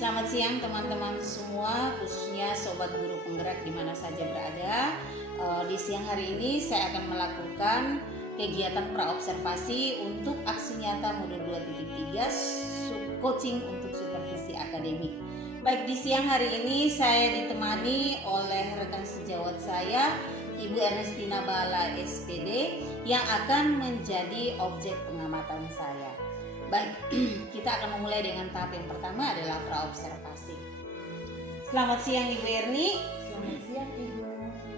Selamat siang teman-teman semua, khususnya Sobat Guru Penggerak di mana saja berada. Di siang hari ini saya akan melakukan kegiatan praobservasi untuk aksi nyata modul 2.3 coaching untuk supervisi akademik. Baik, di siang hari ini saya ditemani oleh rekan sejawat saya, Ibu Ernestina Bala SPD, yang akan menjadi objek pengamatan saya. Baik, kita akan memulai dengan tahap yang pertama adalah praobservasi. Selamat siang Ibu Erni. Selamat siang Ibu.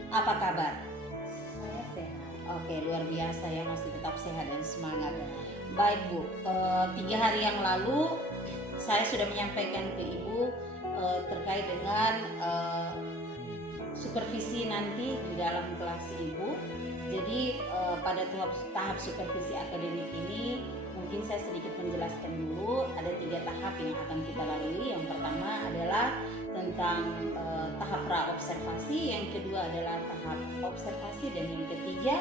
Apa kabar? Saya sehat. Oke, luar biasa ya, masih tetap sehat dan semangat. Baik Bu, 3 hari yang lalu saya sudah menyampaikan ke Ibu terkait dengan supervisi nanti di dalam kelas Ibu. Jadi pada tahap supervisi akademik ini mungkin saya sedikit menjelaskan dulu. Ada 3 tahap yang akan kita lalui. Yang pertama adalah tentang tahap praobservasi, yang kedua adalah tahap observasi, dan yang ketiga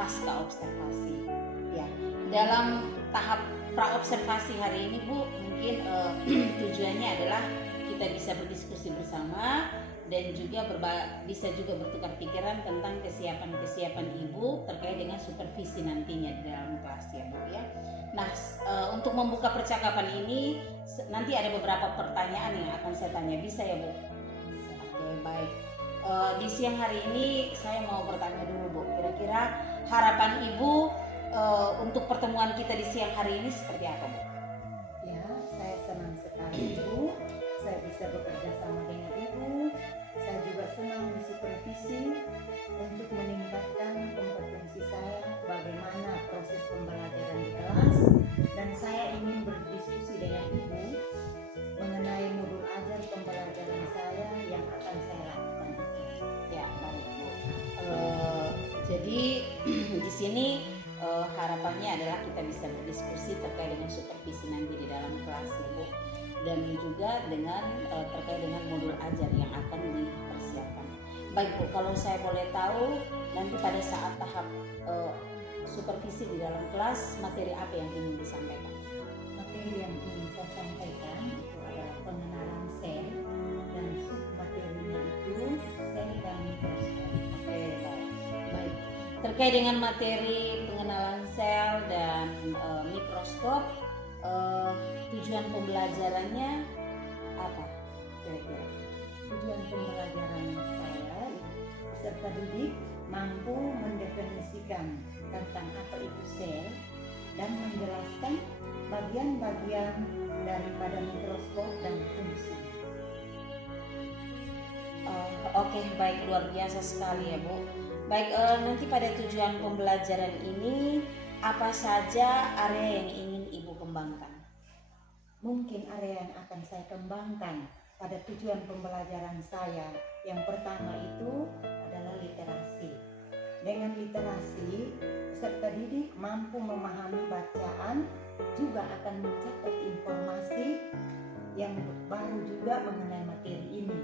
pasca observasi. Ya, dalam tahap praobservasi hari ini Bu, mungkin tujuannya adalah kita bisa berdiskusi bersama dan juga bisa juga bertukar pikiran tentang kesiapan Ibu terkait dengan supervisi nantinya di dalam kelas ya Bu ya. Nah, untuk membuka percakapan ini nanti ada beberapa pertanyaan yang akan saya tanya, bisa ya Bu? Oke, baik. Di siang hari ini saya mau bertanya dulu Bu, kira-kira harapan Ibu untuk pertemuan kita di siang hari ini seperti apa Bu? Ya, saya senang sekali Ibu. Saya bisa bekerja sama dengan Ibu. Saya juga senang disupervisi untuk meningkatkan kompetensi saya bagaimana proses pembelajaran di kelas, dan saya ingin berdiskusi dengan Ibu mengenai modul ajar pembelajaran saya yang akan saya lakukan. Ya, baik Bu. Jadi di sini harapannya adalah kita bisa berdiskusi terkait dengan supervisi nanti di dalam kelas ya Bu, dan juga dengan terkait dengan modul ajar yang akan dipersiapkan. Baik Bu, kalau saya boleh tahu nanti pada saat tahap supervisi di dalam kelas, materi apa yang ingin disampaikan? Materi yang ingin saya sampaikan itu adalah pengenalan sel, dan submaterinya itu sel dan mikroskop. Oke, baik. Terkait dengan materi pengenalan sel dan mikroskop, tujuan pembelajarannya apa kira-kira? Tujuan pembelajaran saya, peserta didik mampu mendefinisikan tentang apa itu sel dan menjelaskan bagian-bagian daripada mikroskop dan fungsi. Oke, baik, luar biasa sekali ya Bu. Baik, nanti pada tujuan pembelajaran ini apa saja area yang ingin Ibu kembangkan? Mungkin area yang akan saya kembangkan pada tujuan pembelajaran saya, yang pertama itu adalah literasi. Dengan literasi, peserta didik mampu memahami bacaan, juga akan mencatat informasi yang baru juga mengenai materi ini.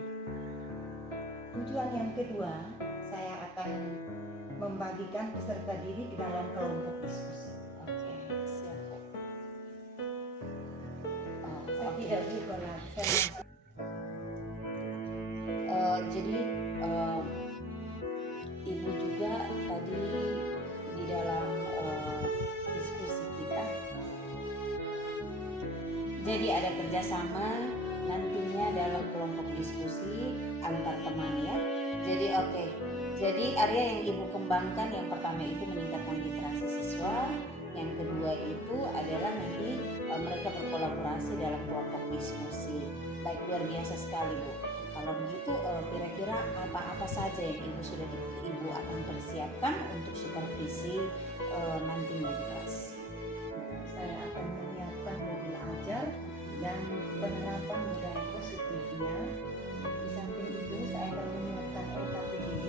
Tujuan yang kedua, saya akan membagikan peserta didik dalam kelompok diskusi. Oke, siap. Saya tidak bicara, Jadi Ibu juga tadi di dalam diskusi kita, jadi ada kerjasama nantinya dalam kelompok diskusi antar teman ya. Jadi oke. Jadi area yang Ibu kembangkan yang pertama itu meningkatkan literasi siswa, yang kedua itu adalah nanti mereka berkolaborasi dalam kelompok diskusi. Baik, luar biasa sekali Bu. Kalau begitu kira-kira apa-apa saja yang Ibu akan persiapkan untuk supervisi nantinya di kelas? saya akan menyiapkan modul ajar dan penerapan budaya positifnya. Di samping itu saya akan menyiapkan LKPD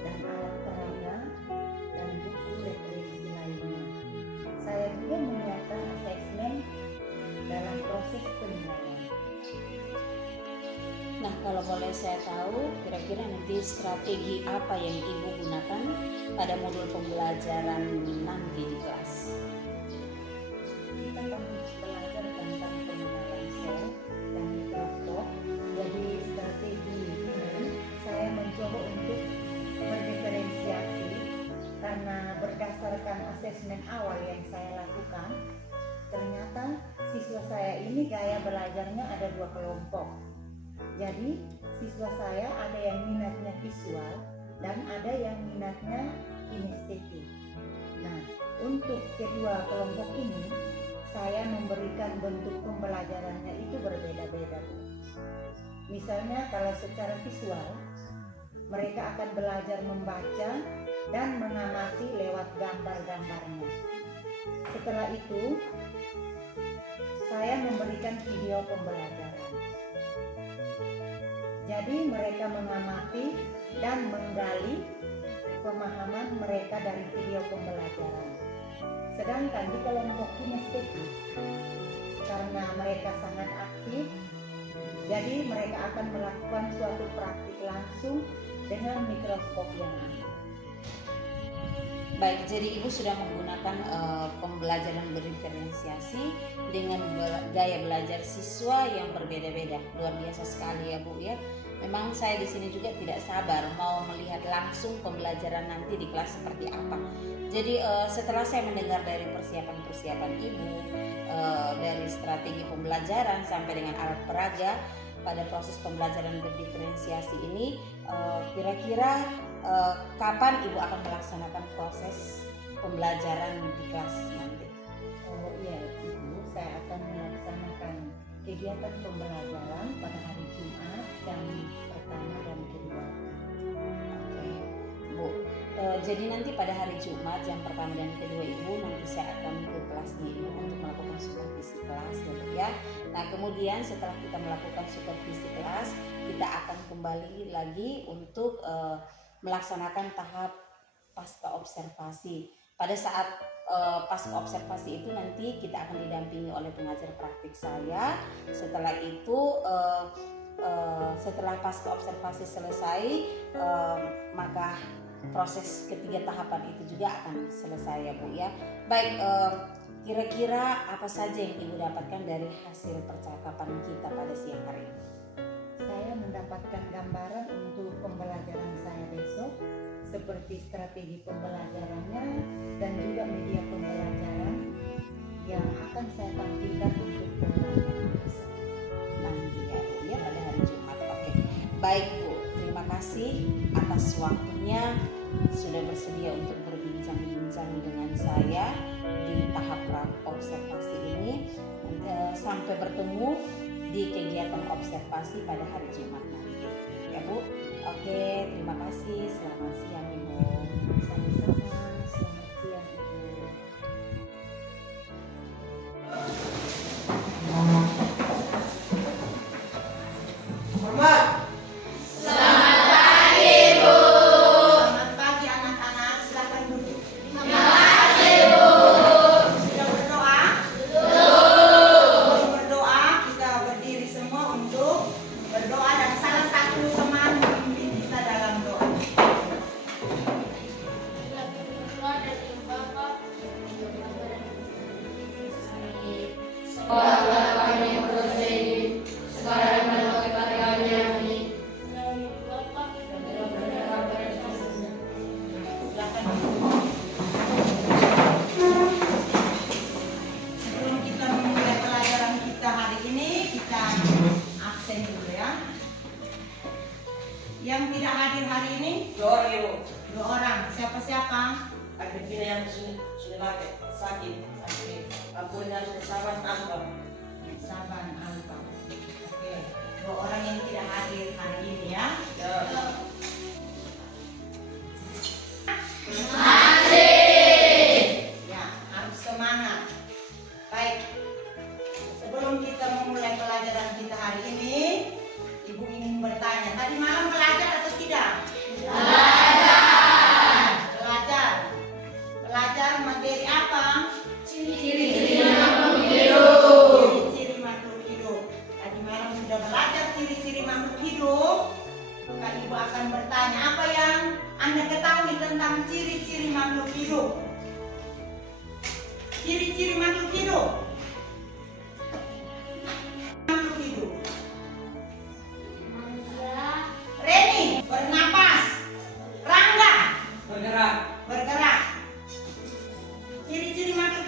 dan alat peraga dan buku referensi lainnya. Saya juga menyiapkan asesmen dalam proses penilaian. Nah, kalau boleh saya tahu, kira-kira nanti strategi apa yang Ibu gunakan pada modul pembelajaran nanti di kelas? Kita akan belajar tentang pengenalan sel dan mikroskop yang saya lakukan, ternyata siswa saya ini gaya belajarnya ada 2 kelompok. Jadi siswa saya ada yang minatnya visual dan ada yang minatnya kinestetik. Nah, untuk kedua kelompok ini saya memberikan bentuk pembelajarannya itu berbeda-beda. Misalnya kalau secara visual mereka akan belajar membaca dan mengamati lewat gambar-gambarnya. Setelah itu saya memberikan video pembelajaran. Jadi mereka mengamati dan menggali pemahaman mereka dari video pembelajaran. Sedangkan di kelompok kinestetik, karena mereka sangat aktif, jadi mereka akan melakukan suatu praktik langsung dengan mikroskop yang ada. Baik, jadi Ibu sudah menggunakan pembelajaran berdiferensiasi dengan gaya belajar siswa yang berbeda-beda. Luar biasa sekali ya Bu ya. Memang saya di sini juga tidak sabar mau melihat langsung pembelajaran nanti di kelas seperti apa. Jadi setelah saya mendengar dari persiapan-persiapan Ibu, dari strategi pembelajaran sampai dengan alat peraga pada proses pembelajaran berdiferensiasi ini, kira-kira kapan Ibu akan melaksanakan proses pembelajaran di kelas nanti? Oh iya Ibu, saya akan melaksanakan kegiatan pembelajaran pada hari Jumat jam pertama dan kedua. Oke, Bu. Jadi nanti pada hari Jumat jam pertama dan kedua Ibu, nanti saya akan ke kelasnya Ibu untuk melakukan supervisi kelas ya Bu ya. Nah kemudian setelah kita melakukan supervisi kelas, kita akan kembali lagi untuk melaksanakan tahap pasca observasi. Pada saat pasca observasi itu nanti kita akan didampingi oleh pengajar praktik saya. Setelah itu setelah pasca observasi selesai, maka proses ketiga tahapan itu juga akan selesai ya Bu ya. Baik, kira-kira apa saja yang Ibu dapatkan dari hasil percakapan kita pada siang hari ini? Saya mendapatkan gambaran untuk pembelajaran saya besok, seperti strategi pembelajarannya dan juga media pembelajaran yang akan saya tampilkan untuk pembelajaran besok. Nanti ya Bu ya pada hari Jumat. Oke. Baik Bu, terima kasih atas waktunya sudah bersedia untuk berbincang-bincang dengan saya di tahap observasi ini. Sampai bertemu di kegiatan observasi pada hari Jumat nanti ya Bu. Oke, terima kasih. Selamat siang Ibu. Sama-sama, selamat siang Ibu. Hormat. Selamat pagi, Bu. Selamat pagi anak-anak, silakan duduk. Terima kasih, Bu. Sudah berdoa? Belum. Sebelum berdoa, kita berdiri semua untuk berdoa dan salah satu teman memimpin kita dalam doa. Silakan duduk. Sebelum kita memulai pelajaran kita hari ini, kita absen dulu ya. Yang tidak hadir hari ini, Dua Ibu, 2 orang. Siapa-siapa? Argentina yang sudah sakit. Ampunilah sahabat Amba. Saban Alfa. Oke, 2 orang yang tidak hadir hari ini ya. Ya, harus semangat. Baik. Sebelum kita memulai pelajaran kita hari ini, Ibu ingin bertanya, tadi malam belajar atau tidak? Belajar. Belajar materi apa? Ciri-ciri makhluk hidup. Ciri-ciri makhluk hidup. Tadi malam sudah belajar ciri-ciri makhluk hidup. Maka Ibu akan bertanya, apa yang Anda ketahui tentang ciri-ciri makhluk hidup? Ciri-ciri makhluk hidup. Makhluk hidup. Reni, bernapas. Rangga, Bergerak. bergerak. Ciri-ciri makhluk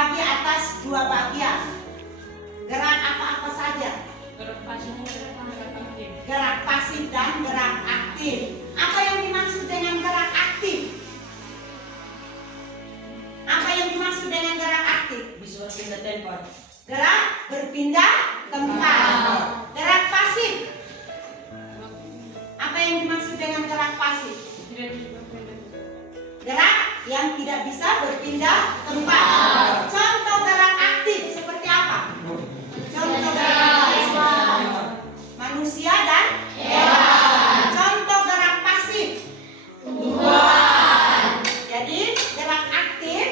dibagi atas dua bagian. Gerak apa-apa saja. Gerak pasif dan gerak aktif. Apa yang dimaksud dengan gerak aktif? Apa yang dimaksud dengan gerak aktif? Bisa berpindah tempat. Gerak berpindah tempat. Gerak pasif. Apa yang dimaksud dengan gerak pasif? Gerak yang tidak bisa berpindah tempat. Contoh gerak aktif seperti apa? Contoh gerak aktif manusia dan hewan. Contoh gerak pasif tumbuhan. Jadi gerak aktif,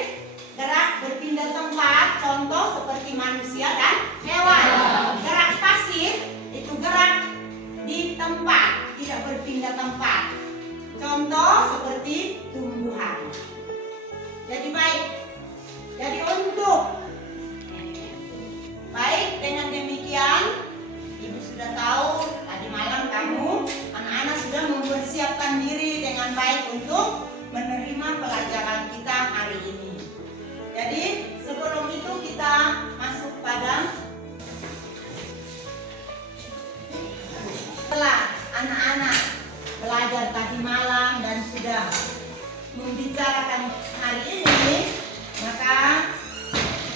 gerak berpindah tempat, contoh seperti manusia dan hewan. Gerak pasif itu gerak di tempat, tidak berpindah tempat. Contoh seperti tumbuhan. Jadi baik. Jadi dengan demikian Ibu sudah tahu tadi malam kamu anak-anak sudah mempersiapkan diri dengan baik untuk menerima pelajaran kita hari ini. Jadi sebelum itu kita masuk pada setelah anak-anak belajar tadi malam dan sudah membicarakan hari ini, maka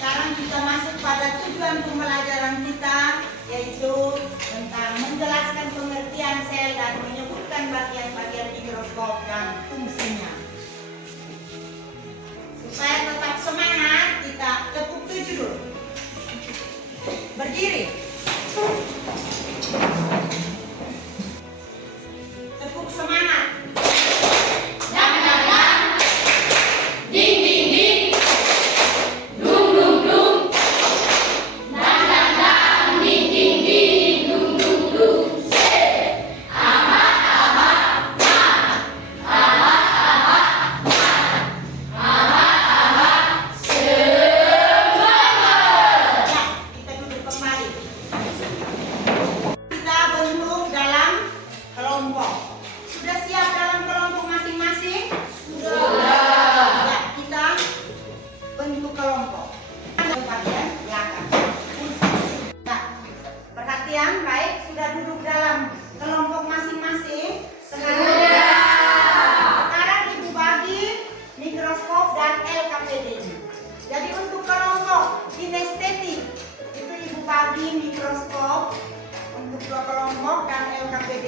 sekarang kita masuk pada tujuan pembelajaran kita, yaitu tentang menjelaskan pengertian sel dan menyebutkan bagian-bagian mikroskop dan fungsinya. Supaya tetap semangat, kita tepuk tujuh dulu. Berdiri. Tepuk semangat. Mikroskop untuk dua kelompok dan LKPD.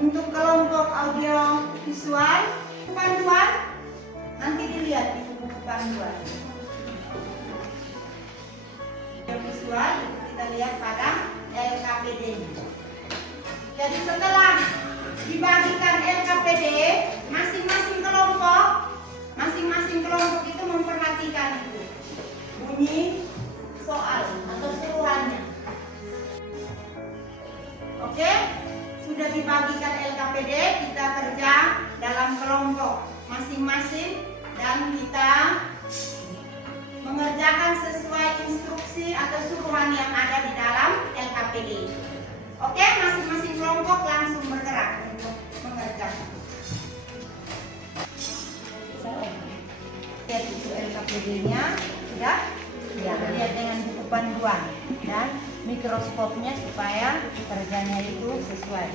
Untuk kelompok audio visual panduan nanti dilihat di buku panduan. Audio visual itu kita lihat pada LKPD. Jadi setelah dibagikan LKPD, masing-masing kelompok itu memperhatikan itu bunyi soal atau suruhannya. Oke, sudah dibagikan LKPD, kita kerja dalam kelompok masing-masing dan kita mengerjakan sesuai instruksi atau suruhan yang ada di dalam LKPD. Oke, masing-masing kelompok langsung bergerak untuk mengerjakan. Lihat itu LKPD-nya sudah, ya, lihat dengan buku panduan dan mikroskopnya supaya kerjanya itu sesuai.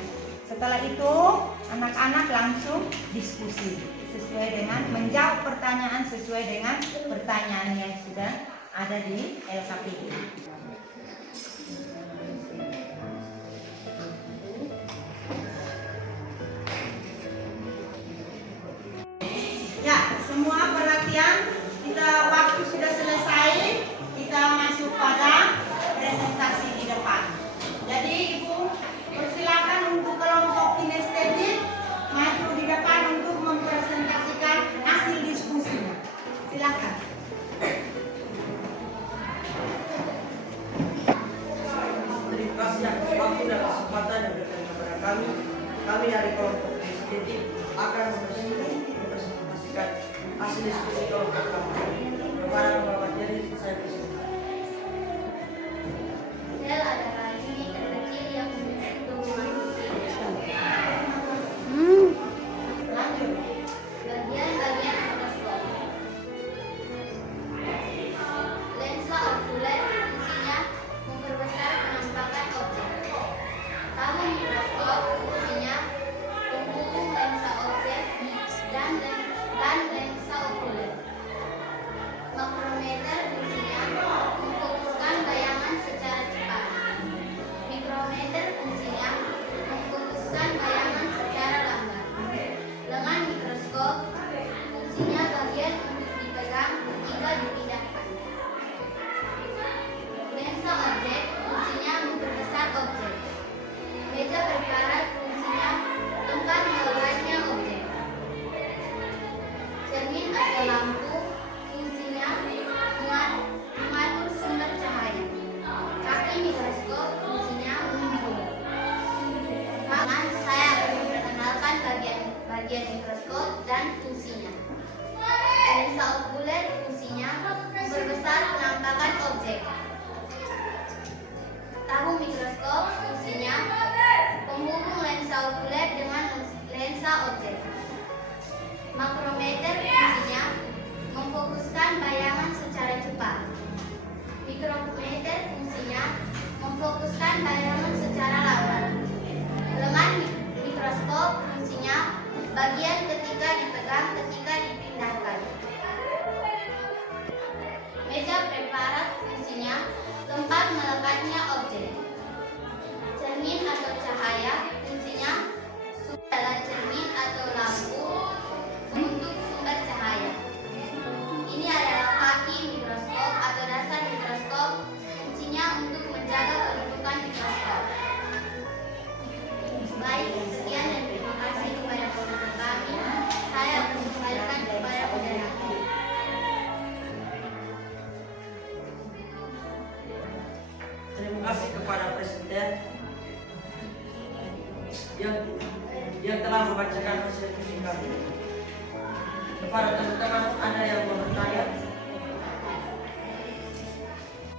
Setelah itu anak-anak langsung diskusi sesuai dengan menjawab pertanyaan sesuai dengan pertanyaan yang sudah ada di LKPD. Ya, semua perhatian, waktu sudah selesai, kita masuk pada presentasi di depan. Jadi Ibu persilakan untuk kelompok kinestetik maju di depan untuk mempresentasikan hasil diskusinya. Silakan. Terima kasih atas waktu dan kesempatan yang diberikan kepada kami. Kami dari kelompok kinestetik akan mempresentasikan hasil diskusi kelompok kami. Kepada pengamat jadi saya bersyukur. Sel adalah unit terkecil yang membentuk tubuh manusia. dan fungsinya. Lensa okuler fungsinya memperbesar penampakan objek. Tabung mikroskop fungsinya penghubung lensa okuler dengan lensa objek. Makrometer fungsinya memfokuskan bayangan secara cepat. Mikrometer fungsinya memfokuskan bayangan secara lambat. Lengan mikroskop fungsinya bagian ketika dipegang, ketika dipindahkan. Meja preparat fungsinya tempat melekatnya objek. Cermin atau cahaya fungsinya adalah cermin atau lampu untuk sumber cahaya. Ini adalah kaki mikroskop atau dasar mikroskop, fungsinya untuk menjaga kedudukan mikroskop. Baik, sekian dan terima kasih kepada penonton kami. Saya akan kembalikan kepada saudara. Terima kasih kepada Presiden yang telah membacakan hasil diskusi kami. Kepada teman-teman ada yang mau bertanya?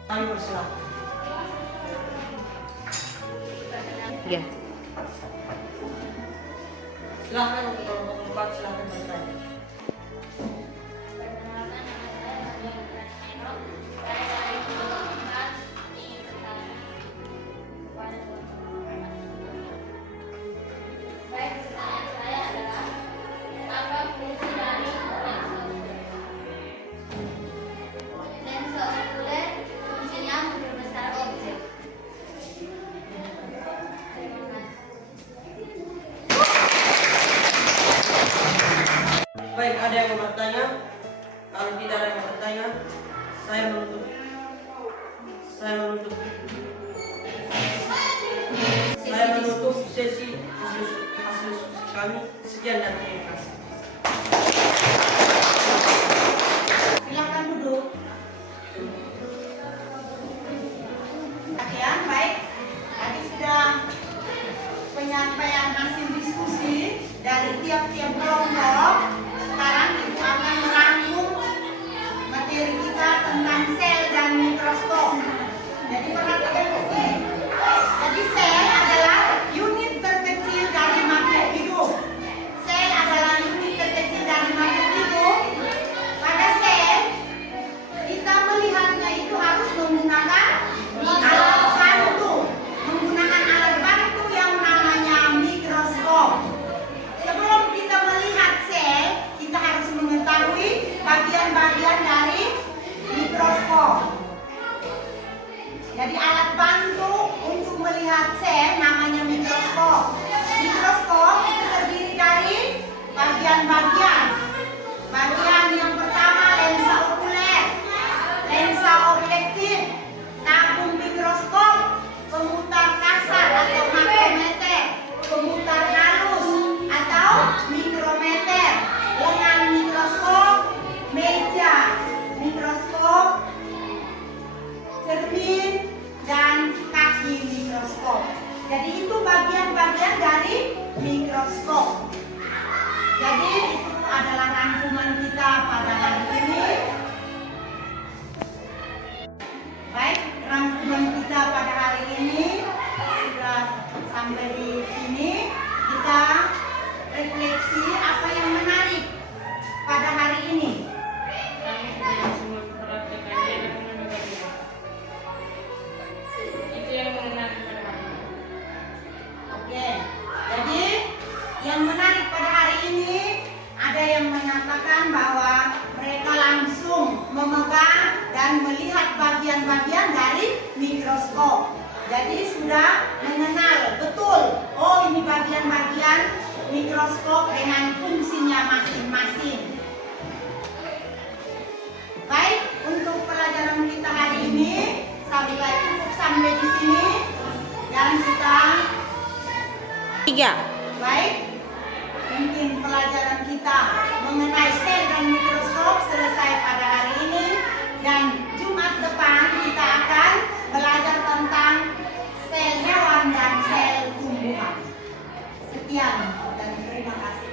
Kami bersilakan. Ya. Silakan untuk kelompok 4, silakan bertanya. Baik, pertanyaan saya adalah apa fungsi dari lensa okuler? Fungsinya memperbesar objek. Terima kasih. Baik, ada yang mau bertanya? Kalau tidak ada yang mau bertanya, saya menutup sesi hasil diskusi kami. Sekian dan terima kasih. Silakan duduk. Ya, baik. Tadi sudah penyampaian hasil diskusi dari tiap-tiap kelompok. Sekarang Ibu akan merangkum materi kita tentang sel dan mikroskop. Jadi perhatikan di sini. Jadi sel adalah unit terkecil dari makhluk hidup. Sel adalah unit terkecil dari makhluk hidup. Pada sel kita melihatnya itu harus menggunakan alat bantu, yang namanya mikroskop. Sebelum kita melihat sel, kita harus mengetahui bagian-bagian dari mikroskop. Jadi alat bantu untuk melihat sel namanya mikroskop. Mikroskop itu terdiri dari bagian-bagian. Bagian yang pertama lensa okuler, lensa objektif, tabung mikroskop, pemutar kasar atau makrometer, pemutar halus atau mikrometer, lengan mikroskop, meja mikroskop, cermin, dan kaki mikroskop. Jadi itu bagian-bagian dari mikroskop. Jadi itu adalah rangkuman kita pada hari ini. Baik, rangkuman kita pada hari ini sudah sampai di sini. Kita refleksi apa yang menarik pada hari ini. Oke, jadi yang menarik pada hari ini ada yang mengatakan bahwa mereka langsung memegang dan melihat bagian-bagian dari mikroskop. Jadi sudah mengenal betul, oh ini bagian-bagian mikroskop dengan fungsinya masing-masing. Baik, untuk pelajaran kita hari ini cukup sampai di sini dan kita 3. baik. Mungkin pelajaran kita mengenai sel dan mikroskop selesai pada hari ini, dan Jumat depan kita akan belajar tentang sel hewan dan sel tumbuhan. Sekian dan terima kasih.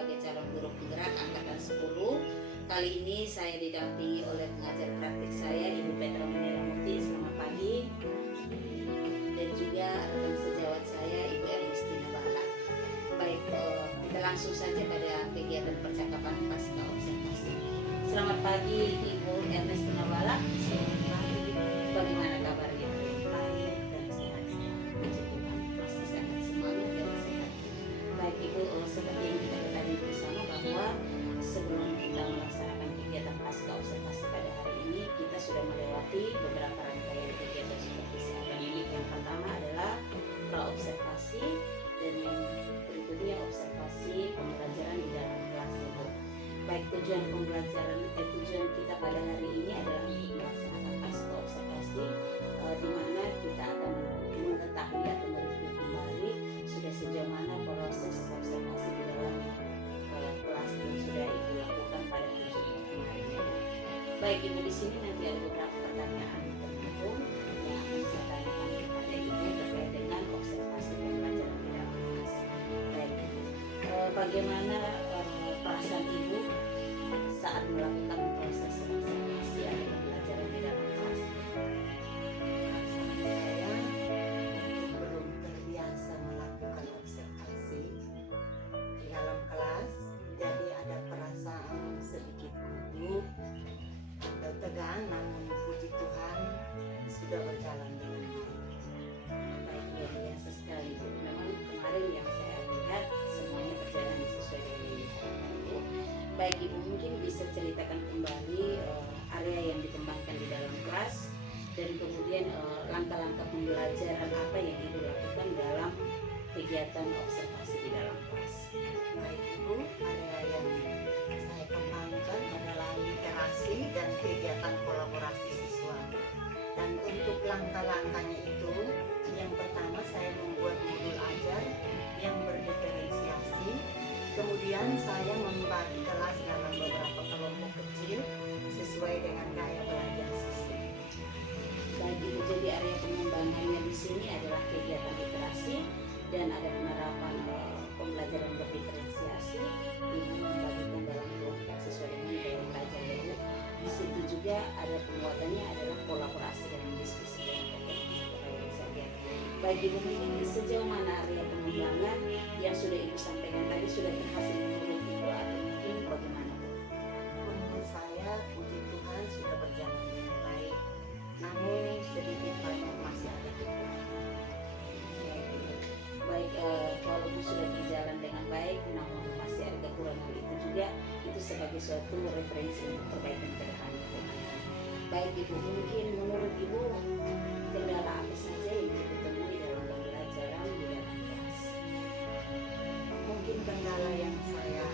sebagai calon guru penggerak angkatan 10. Kali ini saya didampingi oleh pengajar praktik saya Ibu Petra Mendera-Murti. Selamat pagi. Dan juga rekan sejawat saya Ibu Ernestina Bala. Baik, kita langsung saja pada kegiatan percakapan pasca observasi. Selamat pagi Ibu Ernestina Bala. Selamat pagi. Bagaimana kabarnya? Baik dan sehat. Puji Tuhan, pasti sangat semangat dan sehat. Baik Ibu, seperti yang kita ketahui bersama bahwa sebelum kita melaksanakan kegiatan pasca observasi pada hari ini, kita sudah melewati beberapa rangkaian kegiatan supervisi akademik. Yang pertama adalah pra-observasi dan yang berikutnya observasi pembelajaran di dalam kelas Ibu. Baik, tujuan kita pada hari ini adalah untuk melaksanakan pasca observasi, di mana kita akan mengetahui atau mereview kembali sudah sejauh mana proses observasi di dalam kelas yang sudah Ibu lakukan pada 7 Juni kemarin. Baik Ibu, di sini nanti ada beberapa pertanyaan tertentu yang akan saya tanyakan kepada Ibu terkait dengan observasi pembelajaran di dalam kelas. Baik, bagaimana perasaan Ibu saat melakukan proses observasi atau pembelajaran di dalam kelas? Perasaan saya mungkin belum terbiasa melakukan observasi di dalam kelas, jadi ada perasaan sedikit gugup atau tegang, namun puji Tuhan sudah berjalan dengan baik. Baik, luar biasa sekali Bu. Memang kemarin yang saya lihat semuanya berjalan sesuai dengan harapan Ibu. Baik Ibu, mungkin bisa ceritakan kembali area yang dikembangkan di dalam kelas dan kemudian langkah-langkah pembelajaran apa yang Ibu lakukan dalam kegiatan observasi di dalam kelas. Baik Ibu, area yang saya kembangkan adalah literasi dan kegiatan kolaborasi siswa. Dan untuk langkah-langkahnya itu, yang pertama saya membuat modul ajar yang berdiferensiasi. Kemudian saya membagi kelas dalam beberapa kelompok kecil sesuai dengan gaya belajar siswa. Baik Ibu, jadi area pengembangannya di sini adalah kegiatan literasi dan ada penerapan pembelajaran berdiferensiasi. Ibu membagikan dalam kelompok sesuai dengan gaya belajar Ibu. Di situ juga ada penguatannya adalah kolaborasi dan diskusi kelompok yang saya lihat. Baik Ibu, mungkin sejauh mana area pengembangan yang sudah Ibu sampaikan tadi sudah berhasil menurut Ibu atau mungkin bagaimana Bu? Menurut saya, puji Tuhan sudah berjalan dengan baik. Namun sedikit banyak masih ada kekurangan. Baik, walaupun sudah berjalan dengan baik namun masih ada kekurangan itu sebagai suatu referensi untuk perbaikan ke depan. Baik Ibu, mungkin menurut Ibu kendala apa saja yang Ibu temui dalam pembelajaran di dalam kelas? Mungkin kendala yang saya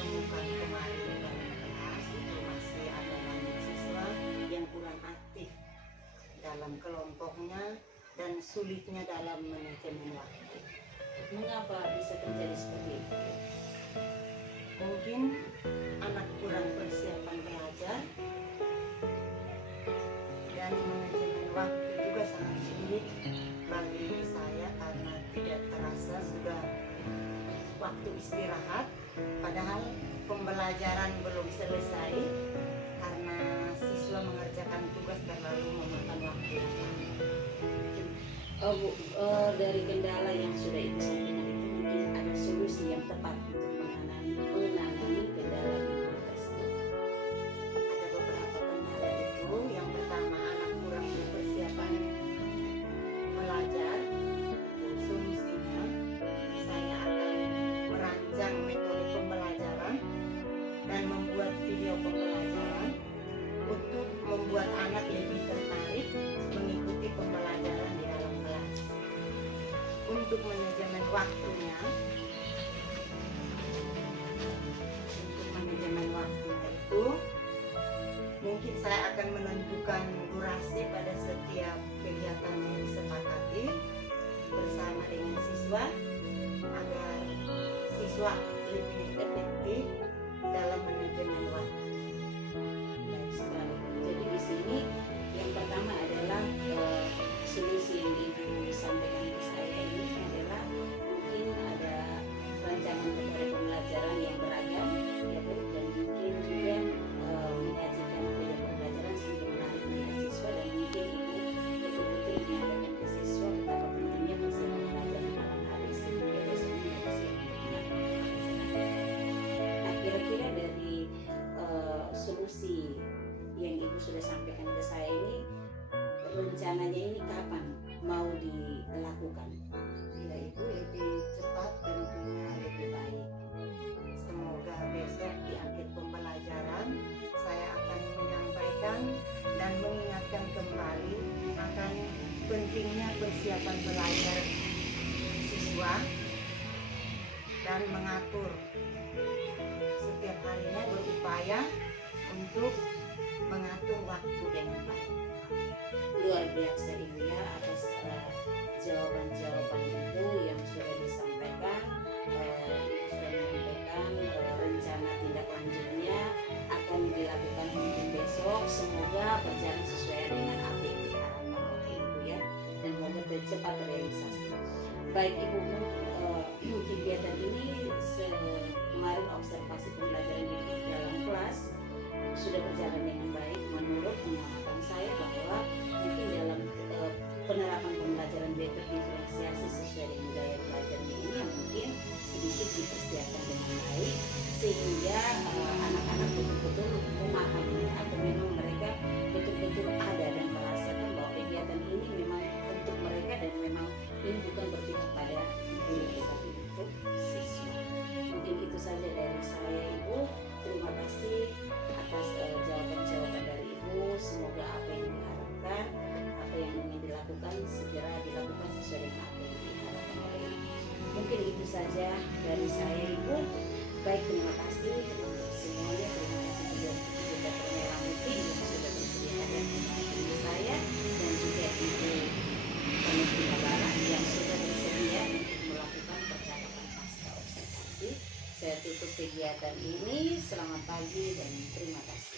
temukan kemarin di dalam kelas itu masih ada banyak siswa yang kurang aktif dalam kelompoknya dan sulitnya dalam manajemen waktu. Mengapa bisa terjadi seperti itu? Mungkin anak kurang persiapan belajar dan manajemen waktu juga sangat sulit bagi saya karena tidak terasa sudah waktu istirahat, padahal pembelajaran belum selesai karena siswa mengerjakan tugas terlalu memakan waktu yang lama. Bu, dari kendala yang sudah Ibu sampaikan itu mungkin ada solusi yang tepat untuk menangani kendala di kelas tersebut. Ada beberapa kendala itu. Yang pertama, anak kurang berpersiapan belajar. Solusinya, saya akan merancang metode pembelajaran dan membuat video pembelajaran untuk membuat anak lebih tertarik mengikuti pembelajaran di dalam kelas. Untuk manajemen waktunya, itu mungkin saya akan menentukan durasi pada setiap kegiatan yang disepakati bersama dengan siswa agar siswa lebih efektif dalam manajemen waktu. Baik sekali. Jadi di sini yang pertama adalah solusi yang Ibu sampaikan ke saya ini adalah mungkin ada rancangan metode pembelajaran yang persiapan belajar siswa dan mengatur setiap harinya, berupaya untuk mengatur waktu dengan baik. Luar biasa Ibu ya atas jawaban-jawaban itu yang sudah disampaikan. Ibu sudah menyampaikan rencana tindak lanjutnya akan dilakukan mungkin besok. Semoga berjalan sesuai dengan apa yang diharapkan oleh Ibu ya, dan semoga cepat terrealisasi. Baik Ibu, kegiatan ini kemarin observasi pembelajaran di dalam kelas sudah berjalan dengan baik. Menurut pengamatan saya bahwa mungkin dalam penerapan pembelajaran berdiferensiasi sesuai dengan gaya belajarnya ini yang mungkin sedikit dipersiapkan dengan baik, sehingga anak-anak betul-betul memahami atau memang mereka betul-betul ada dan merasakan bahwa kegiatan ini memang untuk mereka dan memang ini bukan berpihak pada guru tetapi untuk siswa. Mungkin itu saja dari saya Ibu. Terima kasih atas jawaban-jawaban dari Ibu. Semoga apa yang diharapkan, apa yang ingin dilakukan segera dilakukan sesuai dengan apa yang diharapkan oleh Ibu. Mungkin itu saja dari saya Ibu. Baik, terima kasih untuk semuanya. Terima kasih juga untuk Dr. Melamuti yang sudah bersedia hadir bersama saya, dan juga Ibu Panitia Barat yang sudah bersedia untuk melakukan percakapan pasca observasi. Saya tutup kegiatan ini. Selamat pagi dan terima kasih.